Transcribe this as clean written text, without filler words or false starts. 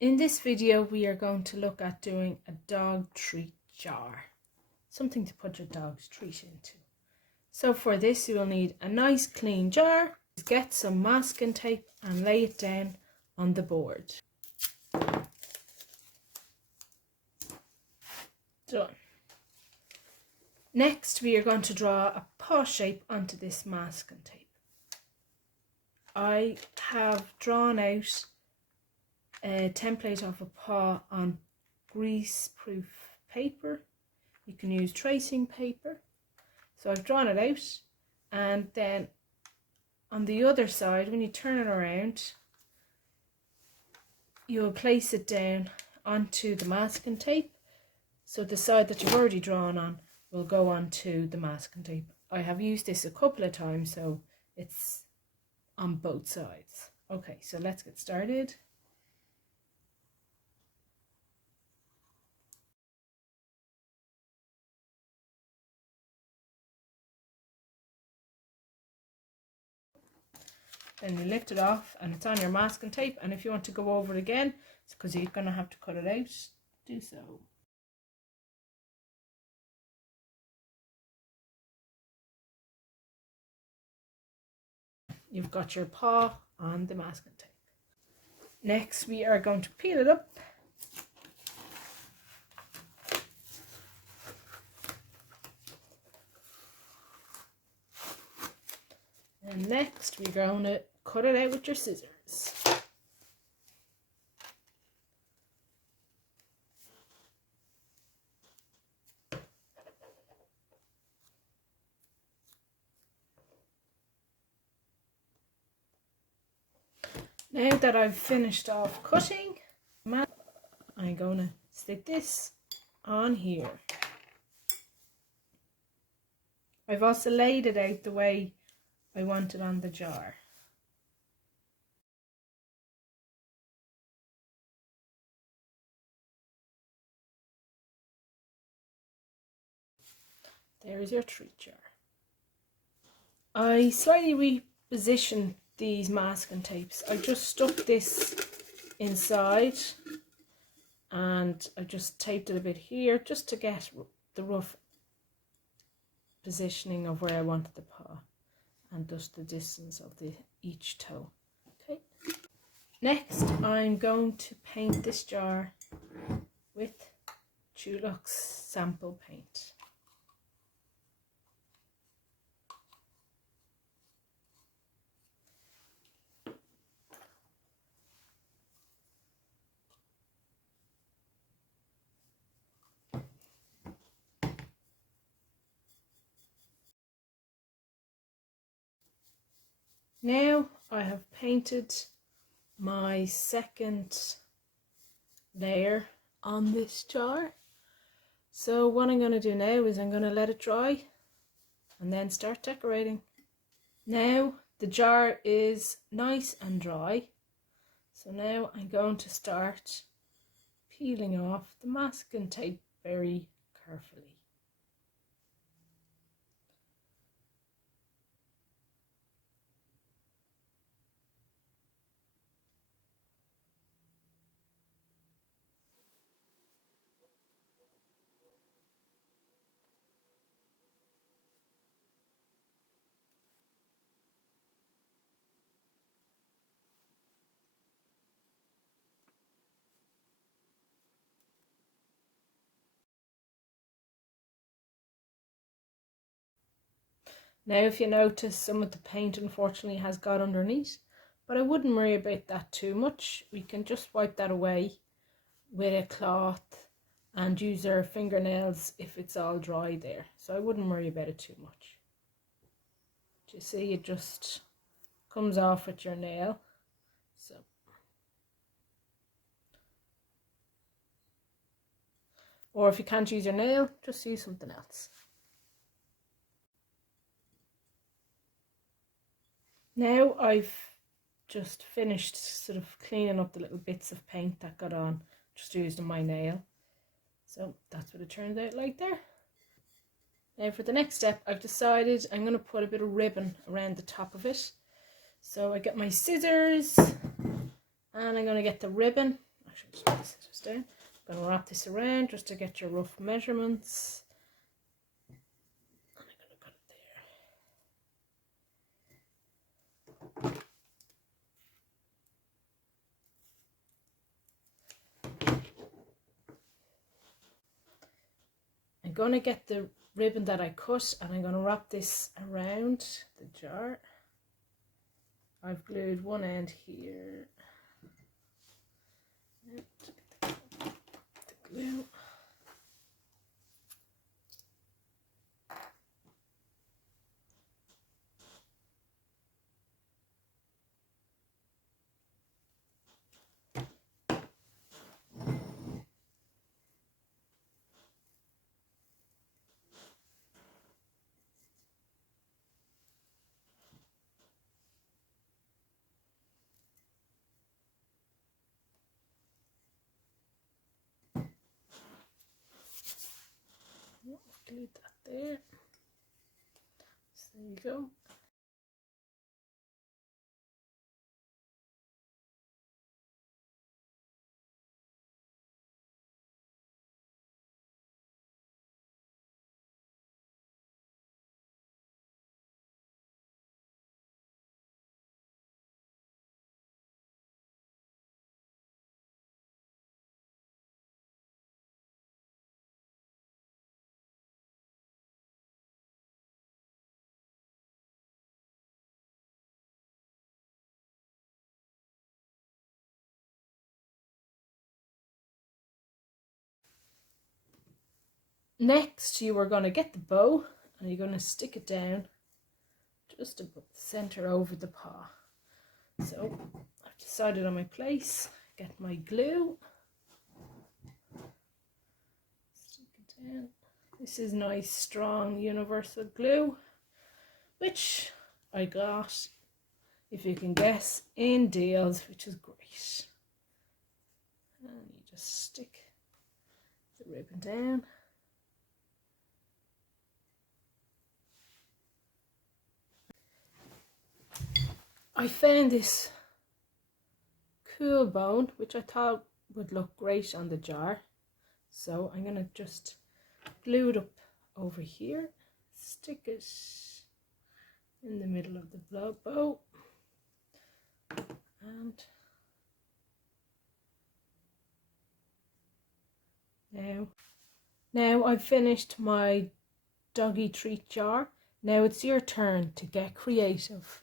In this video, we are going to look at doing a dog treat jar, something to put your dog's treat into. So for this, you will need a nice clean jar. Get some masking tape and lay it down on the board. Done. Next, we are going to draw a paw shape onto this masking tape. I have drawn out a template of a paw on grease-proof paper. You can use tracing paper. So I've drawn it out, and then on the other side, when you turn it around, you'll place it down onto the masking tape. So the side that you've already drawn on will go onto the masking tape. I have used this a couple of times, so it's on both sides. Okay, so let's get started. Then you lift it off and it's on your masking tape, and if you want to go over it again, it's because you're going to have to cut it out, do so. You've got your paw on the masking tape. Next, we are going to peel it up. And next, we're going to cut it out with your scissors. Now that I've finished off cutting, I'm going to stick this on here. I've also laid it out the way I want it on the jar. There's your treat jar. I slightly repositioned these masking tapes. I just stuck this inside and I just taped it a bit here just to get the rough positioning of where I wanted the paw and just the distance of each toe. Okay. Next, I'm going to paint this jar with Dulux sample paint. Now I have painted my second layer on this jar. So what I'm going to do now is I'm going to let it dry and then start decorating. Now the jar is nice and dry. So now I'm going to start peeling off the masking tape very carefully. Now if you notice, some of the paint unfortunately has got underneath, but I wouldn't worry about that too much. We can just wipe that away with a cloth and use our fingernails if it's all dry there. So I wouldn't worry about it too much. You see, it just comes off with your nail. So or if you can't use your nail, just use something else. Now I've just finished sort of cleaning up the little bits of paint that got on, just using my nail. So that's what it turned out like there. Now for the next step, I've decided I'm going to put a bit of ribbon around the top of it. So I get my scissors and I'm going to get the ribbon. actually just put the scissors down. I'm going to wrap this around just to get your rough measurements. And I'm going to put it there. I'm going to get the ribbon that I cut and I'm going to wrap this around the jar. I've glued one end here. The glue. Glued that there. So there you go. Next, you are going to get the bow and you're going to stick it down just above the center over the paw. So I've decided on my place, get my glue, stick it down. This is nice, strong, universal glue, which I got, if you can guess, in Dealz, which is great. And you just stick the ribbon down. I found this cool bone, which I thought would look great on the jar. So I'm going to just glue it up over here, stick it in the middle of the bow, and now I've finished my doggy treat jar. Now it's your turn to get creative.